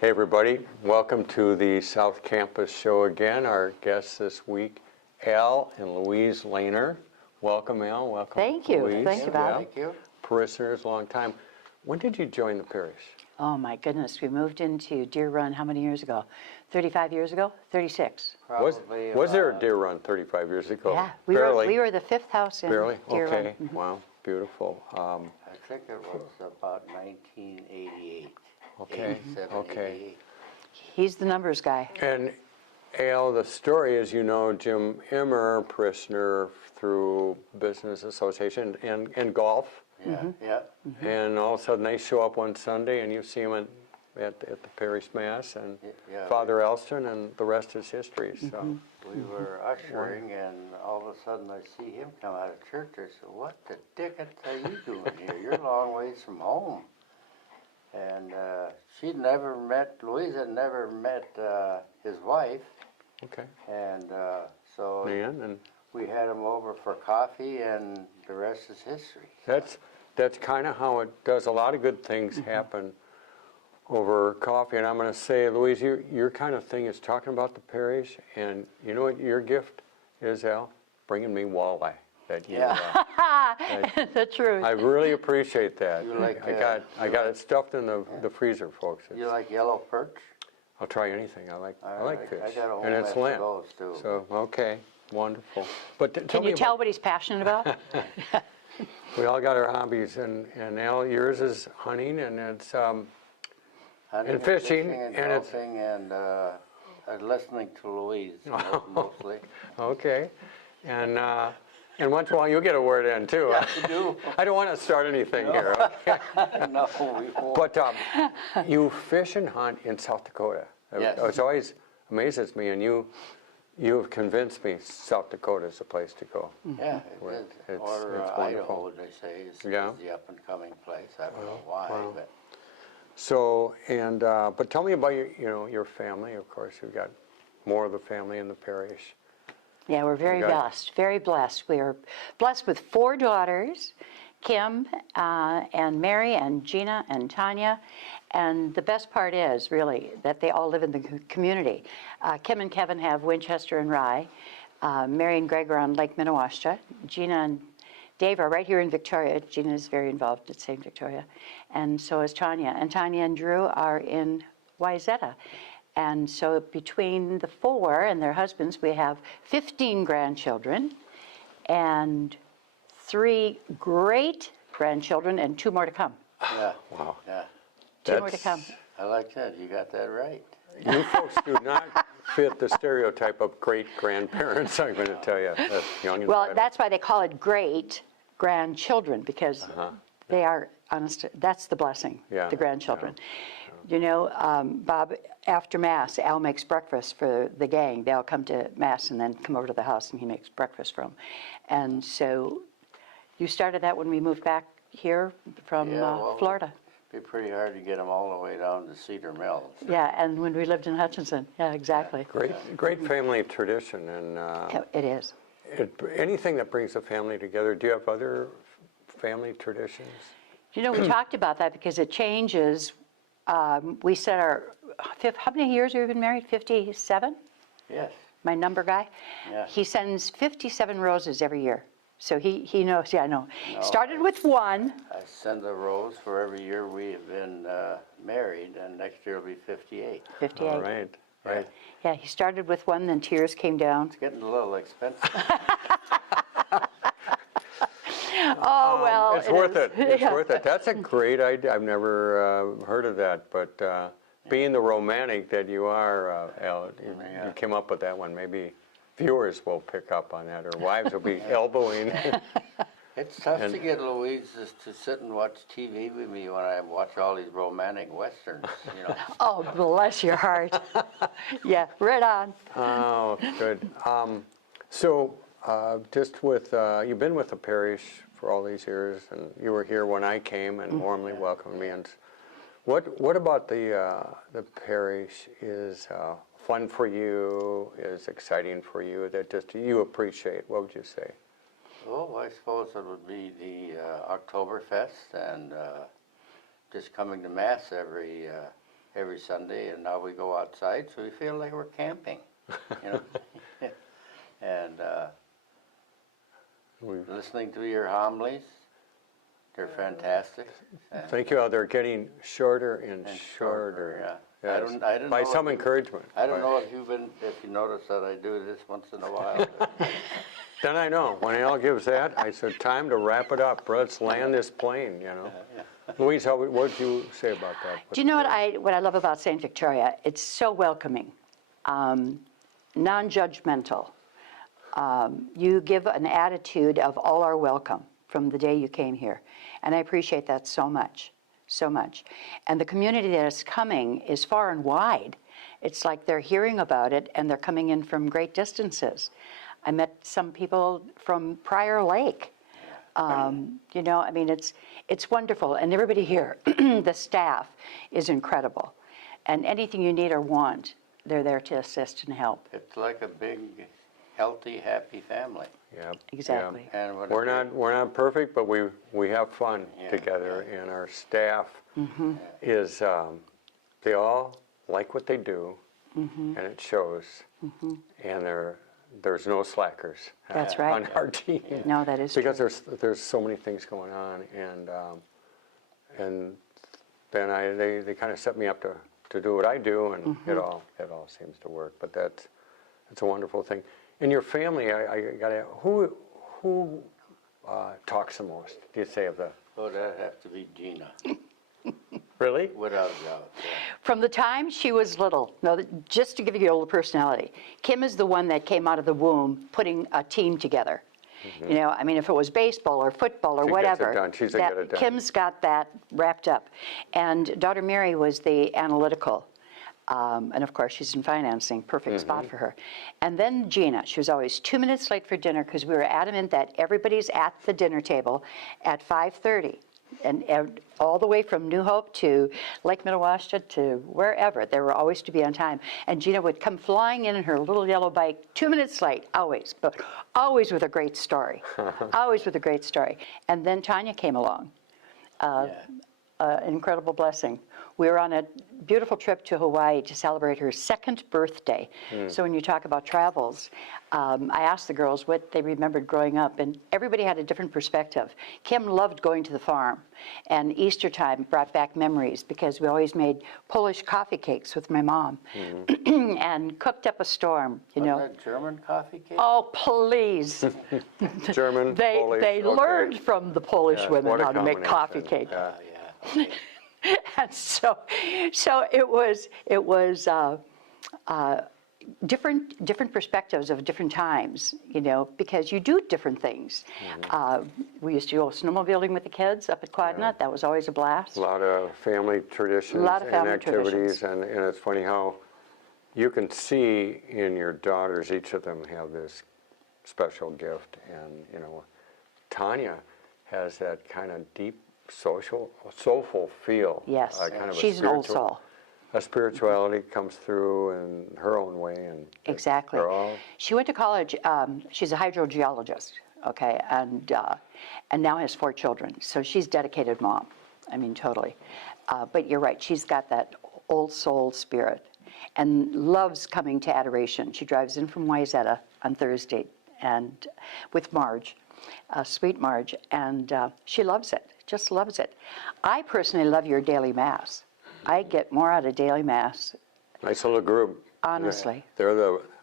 Hey everybody, welcome to the South Campus show again. Our guests this week, Al and Louise Lehner. Welcome, Al. Welcome, Thank you. Louise. Thank you, Bob. Thank you. Parishioners, long time. When did you join the parish? Oh my goodness, we moved into Deer Run how many years ago? 35 years ago? 36. Probably, Was there a Deer Run 35 years ago? Yeah, Barely. we were the fifth house in Barely? Deer Okay. Run. Wow, beautiful. I think it was about 1988. Okay, 87, okay. 88. He's the numbers guy. And Al, the story is, you know, Jim Immer, parishioner through business association and golf. Yeah, yeah. And all of a sudden they show up one Sunday and you see them at the parish mass and Yeah. Father Elston, and the rest is history. So We were ushering, and all of a sudden I see him come out of church. I said, "What the dickens are you doing here? You're a long ways from home." And Louise had never met his wife, okay, and so man, and we had him over for coffee, and the rest is history. that's kind of how it does. A lot of good things happen over coffee. And I'm going to say, Louise, your kind of thing is talking about the parish, and you know what your gift is, Al? Bringing me walleye. That you, The truth. I really appreciate that. You like, I got it stuffed in the freezer, folks. You like yellow perch? I'll try anything. I like fish, I got a whole and it's mess Lent. of those too. So okay, wonderful. But Can you tell what he's passionate about? we all got our hobbies, and Al, yours is hunting, and it's Hunting and fishing, and and it's- golfing, and listening to Louise mostly. okay, and once in a while you'll get a word in too. Yeah, you do. I don't want to start anything here. Okay? No, we won't. But you fish and hunt in South Dakota. Yes. It always amazes me, and you have convinced me South Dakota is the place to go. Yeah, it Well, is. it's Or wonderful. Idaho, they say, is Yeah. the up-and-coming place. I don't know why, wow. but So, but tell me about your family. Of course, you've got more of the family in the parish. Yeah, we're very blessed, very blessed. We are blessed with 4 daughters, Kim and Mary and Gina and Tanya. And the best part is, really, that they all live in the community. Kim and Kevin have Winchester and Rye. Mary and Greg are on Lake Minnewaska. Gina and Dave are right here in Victoria. Gina is very involved at St. Victoria. And so is Tanya. And Tanya and Drew are in Wayzata. And so between the 4 and their husbands, we have 15 grandchildren and 3 great-grandchildren and 2 more to come. yeah. Wow. Yeah. 2 more to come. I like that. You got that right. You folks do not fit the stereotype of great-grandparents, I'm going to tell you. Young and Well, vital. that's why they call it great-grandchildren, because they are, honest. That's the blessing, Yeah. the grandchildren. You know, Bob, after Mass, Al makes breakfast for the gang. They'll come to Mass and then come over to the house, and he makes breakfast for them. And so you started that when we moved back here from Yeah, well, Florida. It'd be pretty hard to get them all the way down to Cedar Mills. Yeah, and when we lived in Hutchinson. Yeah, exactly. Great family tradition, and Yeah, it is. anything that brings a family together. Do you have other family traditions? You know, we talked about that because it changes. We set our how many years have we been married? 57? Yes. My number guy? Yeah. He sends 57 roses every year. So he knows, yeah, I know. No, Started with 1. I send a rose for every year we have been married, and next year will be 58. 58. All right. Yeah, he started with 1, then tears came down. It's getting a little expensive. Oh, well. It's worth is. it. It's Yeah. worth it. That's a great idea. I've never heard of that, but being the romantic that you are, Al, you came up with that one. Maybe viewers will pick up on that, or wives will be elbowing. It's tough to get Louise to sit and watch TV with me when I watch all these romantic westerns, you know. Oh, bless your heart. Yeah, right on. Oh, good. So, just with you've been with the parish for all these years, and you were here when I came and warmly welcomed me. And what about the parish is fun for you? Is exciting for you? That just you appreciate? What would you say? Oh, I suppose it would be the Oktoberfest and just coming to Mass every every Sunday, and now we go outside, so we feel like we're camping, you know. And listening to your homilies, they're fantastic. Thank you. They're getting shorter and shorter. Yeah. Yes. I don't By know some if you- encouragement. I don't know if you notice that I do this once in a while. Then I know. When Al gives that, I said, time to wrap it up. Let's land this plane, you know. Louise, what would you say about that? Do you know what I love about St. Victoria? It's so welcoming, non-judgmental. You give an attitude of all are welcome from the day you came here. And I appreciate that so much, so much. And the community that is coming is far and wide. It's like they're hearing about it and they're coming in from great distances. I met some people from Prior Lake. You know, I mean, it's wonderful. And everybody here, the staff is incredible. And anything you need or want, they're there to assist and help. It's like a big, healthy, happy family. Yeah. Exactly. Yeah. And what We're not perfect, but we have fun together, and our staff is they all like what they do, and it shows. And there's no slackers. That's right. On our team. No, that is because there's so many things going on, and then they kind of set me up to do what I do, and it all seems to work. But it's a wonderful thing. In your family, I got to who talks the most? Do you say of the? Oh, that'd have to be Gina, Really? without a doubt. Yeah. From the time she was little, no, just to give you a little personality, Kim is the one that came out of the womb putting a team together. You know, I mean, if it was baseball or football or She gets it whatever, done. She's a get it done. Kim's got that wrapped up. And daughter Mary was the analytical. And of course, she's in financing, perfect spot for her. And then Gina, she was always 2 minutes late for dinner because we were adamant that everybody's at the dinner table at 5:30. And all the way from New Hope to Lake Minnewaska to wherever, they were always to be on time. And Gina would come flying in her little yellow bike, 2 minutes late, always, but always with a great story. Always with a great story. And then Tanya came along. An incredible blessing. We were on a beautiful trip to Hawaii to celebrate her 2nd birthday. So when you talk about travels, I asked the girls what they remembered growing up, and everybody had a different perspective. Kim loved going to the farm, and Easter time brought back memories because we always made Polish coffee cakes with my mom and cooked up a storm, you know. Wasn't that German coffee cake? Oh, please. German, They Polish, okay. learned from the Polish Yes, women what a how to make coffee combination. cake. Yeah. Yeah. Okay. And so it was different perspectives of different times, you know, because you do different things. We used to go snowmobiling with the kids up at Quadna. That was always a blast. A lot of family traditions Lot of and family activities, traditions. and it's funny how you can see in your daughters, each of them have this special gift, and you know, Tanya has that kind of deep, soulful feel. Yes, kind of a she's an old spiritual- soul. A spirituality comes through in her own way, and Exactly. they're all She went to college. She's a hydrogeologist, okay, and now has 4 children. So she's dedicated mom. I mean, totally. But you're right. She's got that old soul spirit, and loves coming to adoration. She drives in from Wayzata on Thursday, and with Marge, sweet Marge, and she loves it. Just loves it. I personally love your daily mass. I get more out of daily mass. nice little group. Honestly.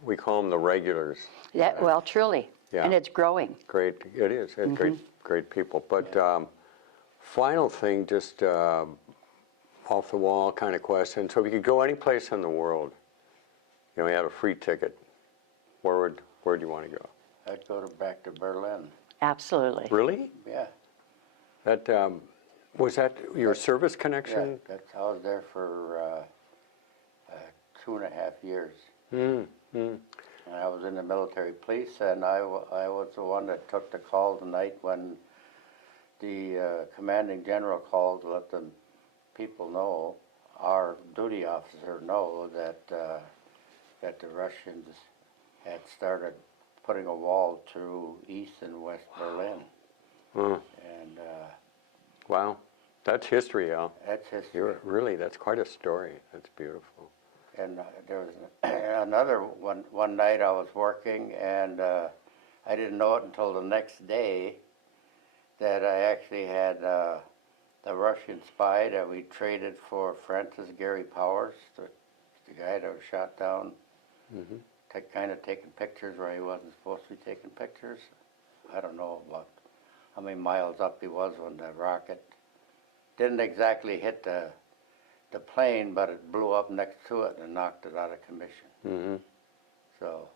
We call them the regulars. Yeah, well, truly. Yeah. And it's growing. Great, it is. It's great people. But final thing, just off the wall kind of question. So if you could go any place in the world, you know, you had a free ticket, where'd you want to go? I'd go back to Berlin. Absolutely. Really? Yeah. That was that your service Yeah, connection? I was there for 2.5 years. Mm. And I was in the military police, and I was the one that took the call the night when the commanding general called to let the people know, our duty officer know, that the Russians had started putting a wall through East and West Berlin. Mm. And Wow. That's history, Al. That's history. That's quite a story. That's beautiful. And there was another one night I was working, and I didn't know it until the next day that I actually had the Russian spy that we traded for Francis Gary Powers, the guy that was shot down, kind of taking pictures where he wasn't supposed to be taking pictures. I don't know about how many miles up he was when the rocket didn't exactly hit the plane, but it blew up next to it and knocked it out of commission. So,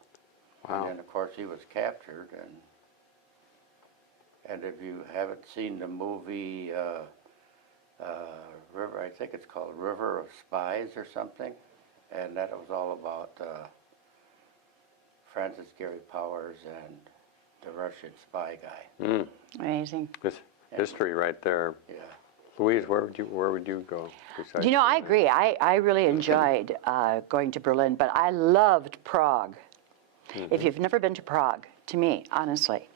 wow. And then of course he was captured, and if you haven't seen the movie River, I think it's called River of Spies or something, and that was all about Francis Gary Powers and the Russian spy guy. Amazing. This history right there. Yeah. Louise, where would you go? Besides You know, I Berlin? agree. I really enjoyed going to Berlin, but I loved Prague. If you've never been to Prague, to me, honestly,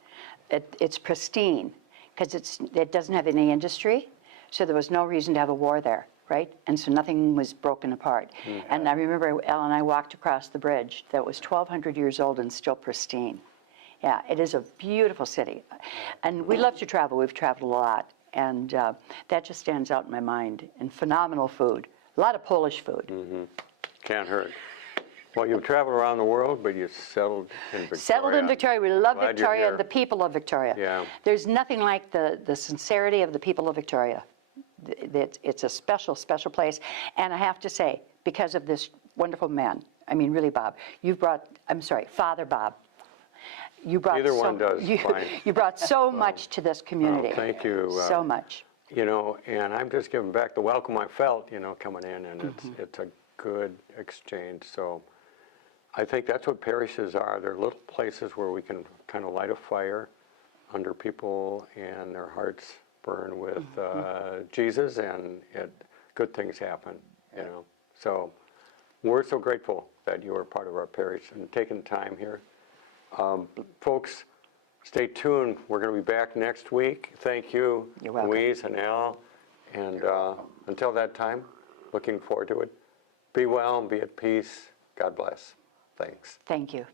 it's pristine because it doesn't have any industry, so there was no reason to have a war there, right? And so nothing was broken apart. And I remember Elle and I walked across the bridge that was 1,200 years old and still pristine. Yeah, it is a beautiful city. And we love to travel. We've traveled a lot. And that just stands out in my mind. And phenomenal food. A lot of Polish food. Can't hurt. Well, you've traveled around the world, but you settled in Victoria. Settled in Victoria. We love Glad you're Victoria here. and the people of Victoria. Yeah. There's nothing like the sincerity of the people of Victoria. It's a special, special place. And I have to say, because of this wonderful man, I mean, really, Bob, Father Bob, you brought Either one does, fine. You brought so much to this community. Thank you. So much. You know, and I'm just giving back the welcome I felt, you know, coming in, and it's a good exchange. So I think that's what parishes are. They're little places where we can kind of light a fire under people and their hearts burn with Jesus, and good things happen, you know. So we're so grateful that you are part of our parish and taking time here. Folks, stay tuned. We're going to be back next week. Thank you, You're welcome. Louise and Al. And until that time, looking forward to it. Be well and be at peace. God bless. Thanks. Thank you.